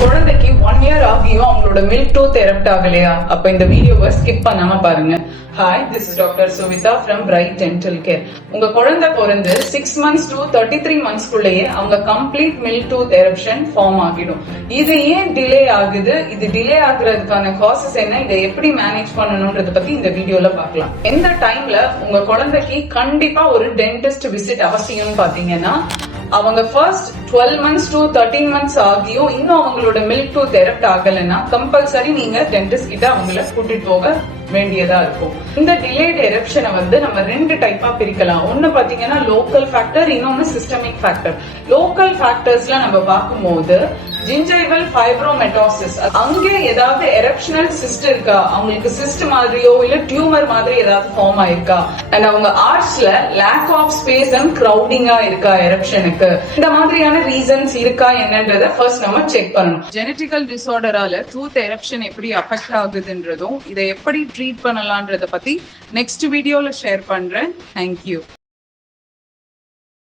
குழந்தைக்கு 1 year ஆகியும் அவங்களோட மில்க் டூத் எரப்ட் ஆகலையா? அப்ப இந்த வீடியோவை ஸ்கிப் பண்ணாம பாருங்க. Hi, this is doctor Suvitha from Bright Dental Care. உங்க குழந்தை பிறந்து 6 months to 33 months குள்ளேயே அவங்க complete milk tooth eruption form ஆகிடும். இது ஏன் டிலே ஆகுது? இது டிலே ஆகுறதுக்கான காசஸ் என்ன? இதை எப்படி மேனேஜ் பண்ணணும்ன்றத பத்தி இந்த வீடியோல பார்க்கலாம். எந்த டைம்ல உங்க குழந்தைக்கு கண்டிப்பா ஒரு டென்டிஸ்ட் விசிட் அவசியம்னு பாத்தீங்கன்னா, அவங்க ஃபர்ஸ்ட் 12 months to 13 months ஆகியும் இன்னும் அவங்களோட மில்க் டூத் எரப்ட் ஆகலைன்னா கம்பல்சரி நீங்க டென்டிஸ்ட் கிட்ட அவங்கள கூட்டிட்டு போக வேண்டியதா இருக்கும். இந்த டிலேட் எரப்ஷனை நம்ம 2 டைப்பா பிரிக்கலாம். ஒன்னு பாத்தீங்கன்னா லோக்கல் ஃபேக்டர், இன்னொன்னு சிஸ்டமிக் ஃபேக்டர். லோக்கல் ஃபேக்டர்ஸ்ல நம்ம பார்க்கும்போது ஜிஞ்சைவல் ஃபைப்ரோமெட்டாசிஸ், அங்கே ஏதாவது எரப்ஷனல் சிஸ்ட் இருக்கா, அவங்களுக்கு சிஸ்ட் மாதிரியோ இல்ல டியூமர் மாதிரி ஏதாவது ஃபார்ம் ஆயிருக்கா, அண்ட் அவங்க ஆர்ட்ஸ்ல லேக் ஆஃப் ஸ்பேஸ் அண்ட் கிரௌடிங்கா இருக்கா எரப்ஷனுக்கு, இந்த மாதிரியான ரீசன்ஸ் இருக்கா என்னன்றத ஃபர்ஸ்ட் நம்ம செக் பண்ணணும். ஜெனட்டிக்கல் டிசார்டரால டூத் எரப்ஷன் எப்படி அஃபெக்ட் ஆகுதுன்றதும் இதை எப்படி ட்ரீட் பண்ணலாம்ன்றத பத்தி நெக்ஸ்ட் வீடியோல ஷேர் பண்றேன். தேங்க்யூ.